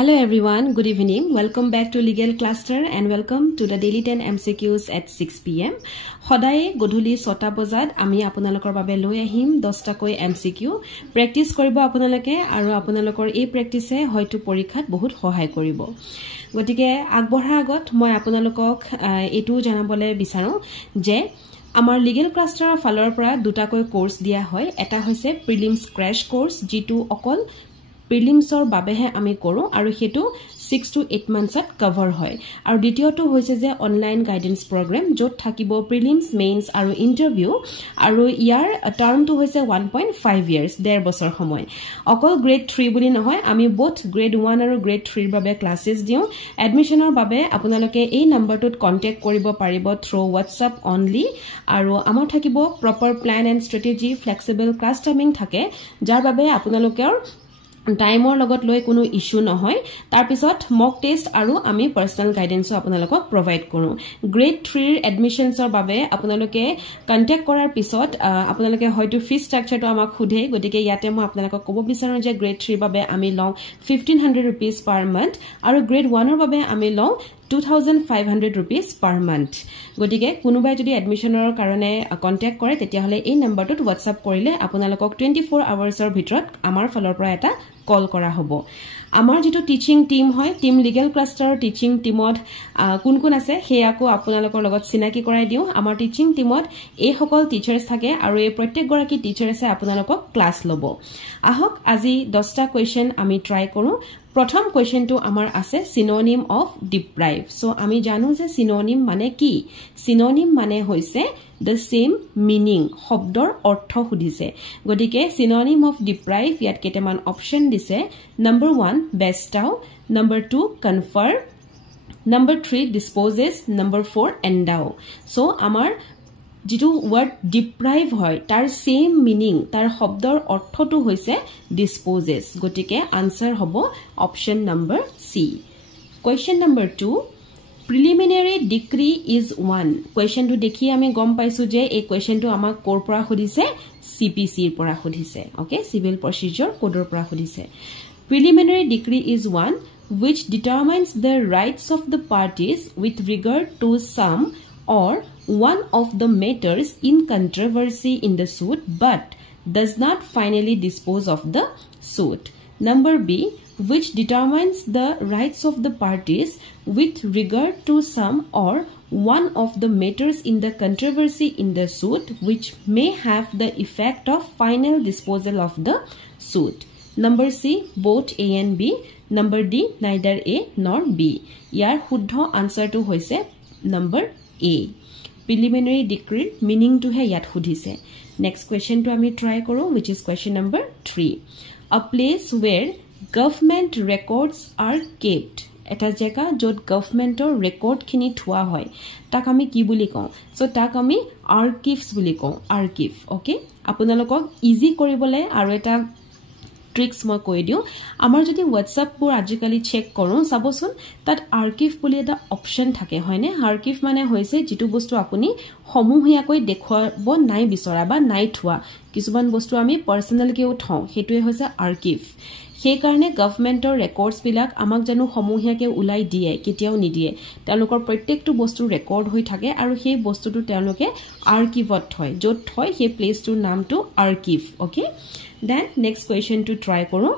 Hello everyone, good evening. Welcome back to Legal Cluster and welcome to the Daily 10 MCQs at 6 p.m. Hodaye godhuli 6 bajat ami apunalokor babe loi ahim 10 ta koi MCQ practice koribo apunaloke aru apunalokor ei practice e hoyto porikhat bahut sahay koribo. Gotike agbodha agot moi apunalokok etu janabole bisaru je আমাৰ legal ক্লাষ্টাৰৰ ফালৰ পৰা দুটা কৈ course দিয়া হয় এটা হৈছে prelims ক্ৰ্যাশ course যেটো অকল প্ৰিলিমছৰ বাবেহে আমি কৰো আৰু হেতু 6 to 8 মান্থছত কভাৰ হয় আৰু দ্বিতীয়টো হৈছে যে অনলাইন গাইডেন্স প্ৰগ্ৰাম যত থাকিব প্ৰিলিমছ মেইনছ আৰু ইন্টাৰভিউ আৰু ইয়াৰ টাৰ্মটো হৈছে 1.5 ইয়াৰ্স 1.5 বছৰ সময় অকল গ্ৰেড 3 বুলি নহয় আমি both গ্ৰেড 1 আৰু গ্ৰেড 3 ৰ বাবে ক্লাसेस দিও এডমিশনৰ বাবে আপোনালোকে এই নম্বৰটোত কন্টাক্ট কৰিব পাৰিব থ্ৰু WhatsApp only আৰু আমাৰ থাকিব proper plan and strategy flexible class timing থাকে যাৰ বাবে আপোনালোকৰ টাইমৰ লগত লৈ কোনো ইস্যু নহয় তাৰ পিছত মক টেষ্ট আৰু আমি পাৰ্সোনাল গাইডেন্সও আপোনালোকক প্ৰভাইড কৰো গ্ৰেড 3 ৰ এডমিশনছৰ বাবে আপোনালোকে কন্টাক্ট কৰাৰ পিছত আপোনালোকে হয়তো ফি ষ্ট্ৰাকচাৰটো আমাক খুধে গতিকে ইয়াতে মই আপোনালোকক ক'ব বিচাৰো যে গ্ৰেড 3 ৰ বাবে আমি লওঁ 1500 rupees per month আৰু গ্ৰেড 1 ৰ বাবে আমি লওঁ 2500 rupees per month গতিকে কোনোবাই যদি এডমিশনৰ কাৰণে কন্টাক্ট কৰে তেতিয়া হলে এই নম্বৰটোত WhatsApp কৰিলে আপোনালোকক 24 আৱাৰ্ছৰ ভিতৰত আমাৰ ফালৰ পৰা এটা কল কৰা হ'ব আমাৰ যেটো টিচিং টিম হয় টিম লিগেল ক্লাষ্টাৰ টিচিং টিমত কোন কোন আছে হেয়াকো আপোনালোকৰ লগত চিনাকি কৰাই দিও আমাৰ টিচিং টিমত এই সকল টিচাৰ্স থাকে আৰু এই প্ৰত্যেক গৰাকী টিচাৰ্সে আপোনালোকক ক্লাছ লব আহক আজি 10টা কোৱেশ্চন আমি ট্ৰাই কৰো প্ৰথম কোৱেশ্চনটো আমাৰ আছে সিনোনিম অফ ডিপ্ৰাইভ সো আমি জানো যে সিনোনিম মানে কি সিনোনিম মানে হৈছে the same meaning শব্দৰ অৰ্থ খুদিছে গতিকে synonym of deprive ইয়াত কেটেমান অপচন দিছে number 1 bestow number 2 confer number 3 disposes number 4 endow so আমাৰ যেটো word deprive হয় তাৰ same meaning তাৰ শব্দৰ অৰ্থটো হৈছে disposes গতিকে আনসাৰ হ'ব option number C question number 2 preliminary decree is one question to dekhi ami gom paisu je ei question to amak kor pora khudise CPC er pora khudise okay civil procedure code er pora khudise preliminary decree is one which determines the rights of the parties with regard to some or one of the matters in controversy in the suit but does not finally dispose of the suit number B which determines the rights of the parties with regard to some or one of the matters in the controversy in the suit which may have the effect of final disposal of the suit. Number C, both A and B. Number D, neither A nor B. Yar shuddha answer to hoise number A. Preliminary decree meaning to hai yat khudise. Next question to ami try koro which is question number 3. A place where government records are kept eta jeka jot governmentor record khini thua hoy tak ami ki buli kau so tak ami archives buli kau archive okay apunalokok easy koribole aru eta tricks মই কৈ দিও আমাৰ যদি WhatsApp পুৰ আজিকালি check কৰো সাবসুন তাত আৰ্কিভ বুলি এটা অপচন থাকে হয়নে আৰ্কিভ মানে হৈছে যেটো বস্তু আপুনি সমূহিয়া কৈ দেখুৱাব নাই বিচৰা বা নাই থোৱা কিছুমান বস্তু আমি পাৰ্সোনাল কে উঠাও হেতুৱে হৈছে আৰ্কিভ সেই কাৰণে গভৰ্নমেন্টৰ ৰেকৰ্ডছ বিলাক আমাক জানো সমূহিয়াকে উলাই দিয়ে কেতিয়াও নিদিয়ে তেওঁলোকৰ প্ৰত্যেকটো বস্তু ৰেকৰ্ড হৈ থাকে আৰু সেই বস্তুটো তেওঁলোকে আৰ্কিভত থয় য'ত থয় সেই প্লেসটোৰ নামটো আৰ্কিভ okay Then next question to try koro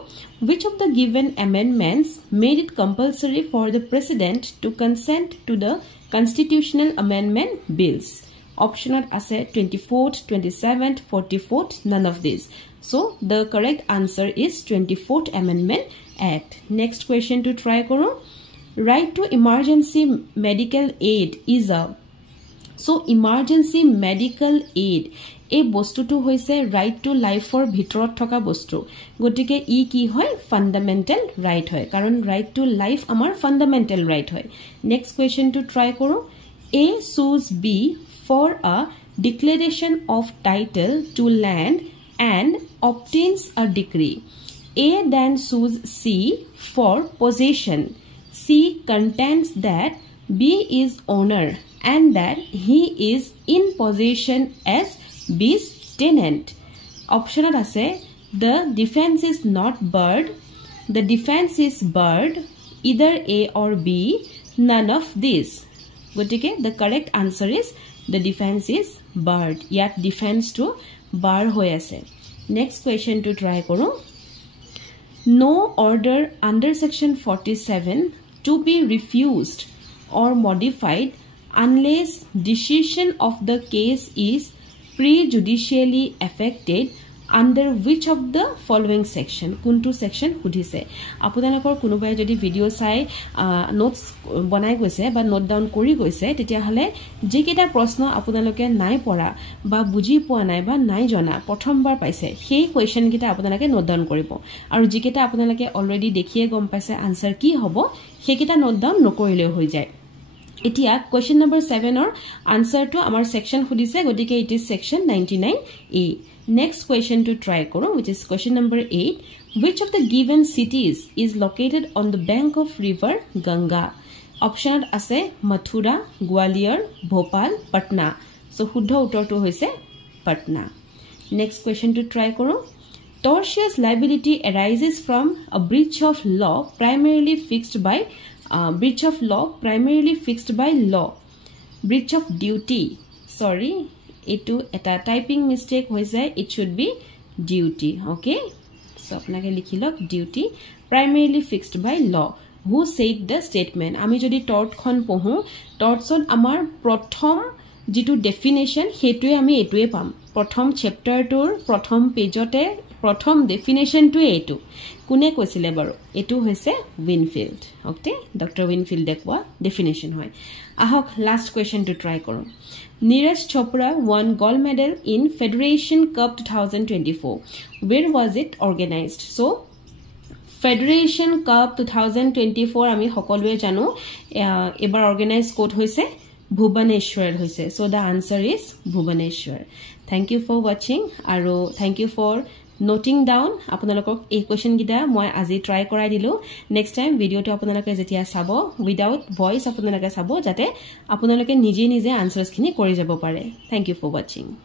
which of the given amendments made it compulsory for the president to consent to the constitutional amendment bills option ase 24th 27th 44th none of these so the correct answer is 24th amendment act next question to try koro right to emergency medical aid is a so emergency medical aid এই বস্তুটো হৈছে right two লাইফৰ ভিতৰত থকা বস্তু গটিকে ই কি হয় ফান্ডামেন্টাল ৰাইট হয় কাৰণ ৰাইট টু লাইফ আমাৰ ফান্ডামেন্টাল ৰাইট হয় নেক্সট কোৱেশ্চন টু ট্ৰাই কৰো A sues B for a declaration of title to land and obtains a decree A then sues C for possession C contends that B is owner and that he is in possession as B's tenant. Option ase the defense is not barred The defense is bird, either A or B, none of these. Gotike the correct answer is the defense is bird. Yat defense to bird hoy ase. Next question to try koru. No order under section 47 to be refused or modified unless decision of the case is prejudicially affected under which of the following section. Kuntu section hudise. Apunalokor kunubai jodi video sai notes banai goise ba note down kori goise tetia hale je keta proshno apunaloke nai pora ba buji poa nai ba nai jona prothom bar paise সেই question kita apunalake note down koribo aru je keta apunalake already dekhiye gom paise answer ki hobo সেই kita note down nokorile hoi jay. Etia question number 7 or answer to our section hudise gotike it is section 99A. Next question to try koro, which is question number 8. Which of the given cities is located on the bank of river Ganga? Option ase Mathura, Gwalior, Bhopal, Patna. So huddha uttor to hoise Patna. Next question to try koro. Tortious liability arises from a breach of law primarily fixed by law. Breach of duty. Sorry. Etu eta typing mistake hoise, it should be duty. Okay, so apnake likhilok duty primarily fixed by law. Who said the statement? Ami jodi tort khon pohu tortson amar prothom jitu definition hetue ami etue pam prothom chapter tur prothom page ote prothom definition tu etu kune koisile baru etu hoise Winfield. Okay, Dr. Winfield dekwa definition hoy. Ahok last question to try koru. Neeraj Chopra won gold medal in Federation Cup 2024. Where was it organized? So, Federation Cup 2024 ami hokolwe jano ebar organize code hoise Bhubaneswar hoise. So the answer is Bhubaneswar. Thank you for watching aro thank you for noting down. Apunalokok ei question gida moi aji try korai dilu. Next time video to apunaloke jetia sabo without voice apunaloke sabo jate apunaloke nije answers khini kori jabo pare. Thank you for watching.